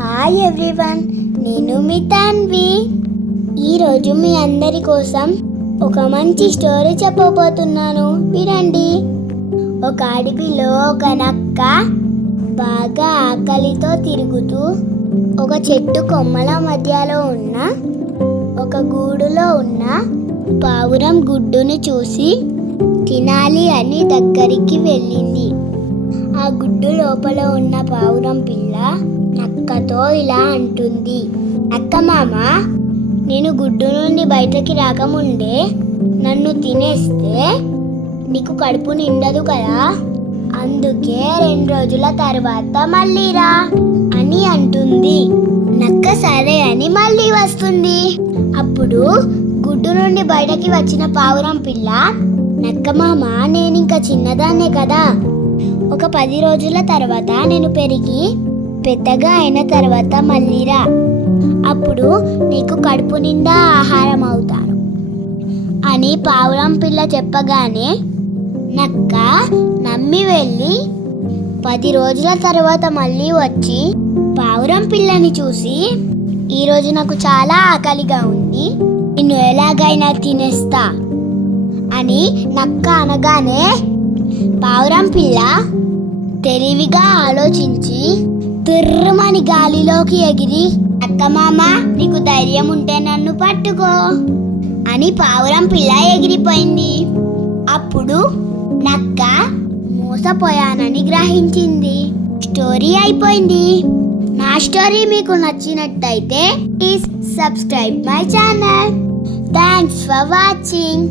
Hi everyone, నేను మీ తన్వి. ఈరోజు మీ అందరి కోసం ఒక మంచి స్టోరీ చెప్పబోతున్నాను, వినండి. ఒక అడవిలో ఒక నక్క బాగా ఆకలితో తిరుగుతూ ఒక చెట్టు కొమ్మల మధ్యలో ఉన్న ఒక గూడులో ఉన్న పావురం గుడ్డును చూసి తినాలి అని దగ్గరికి వెళ్ళింది. ఆ గుడ్డు లోపల ఉన్న పావురం పిల్ల నక్కతో ఇలా అంటుంది, అక్క మామ, నేను గుడ్డు నుండి బయటకి రాకముందే నన్ను తినేస్తే నీకు కడుపు నిండదు కదా, అందుకే 2 రోజుల తర్వాత మళ్ళీ రా అని అంటుంది. నక్క సరే అని మళ్ళీ వస్తుంది. అప్పుడు గుడ్డు నుండి బయటకి వచ్చిన పావురం పిల్ల, నక్క మామ, నేనింకా చిన్నదాన్నే కదా, ఒక 10 రోజుల తర్వాత నేను పెరిగి పెద్దగా అయిన తర్వాత మళ్ళీ రా, అప్పుడు నీకు కడుపు నిండా ఆహారం అవుతాను అని పావురం పిల్ల చెప్పగానే నక్క నమ్మి వెళ్ళి 10 రోజుల తర్వాత మళ్ళీ వచ్చి పావురం పిల్లని చూసి, ఈరోజు నాకు చాలా ఆకలిగా ఉంది, నిన్ను ఎలాగైనా తినేస్తా అని నక్క అనగానే పావురం పిల్ల తెలివిగా ఆలోచించి తుర్రుమని గాలిలోకి ఎగిరి, అక్క మామ, నీకు ధైర్యం ఉంటే నన్ను పట్టుకో అని పావురం పిల్ల ఎగిరిపోయింది. అప్పుడు నక్క మోసపోయానని గ్రహించింది. స్టోరీ అయిపోయింది. నా స్టోరీ మీకు నచ్చినట్టయితే please subscribe my channel. Thanks for watching.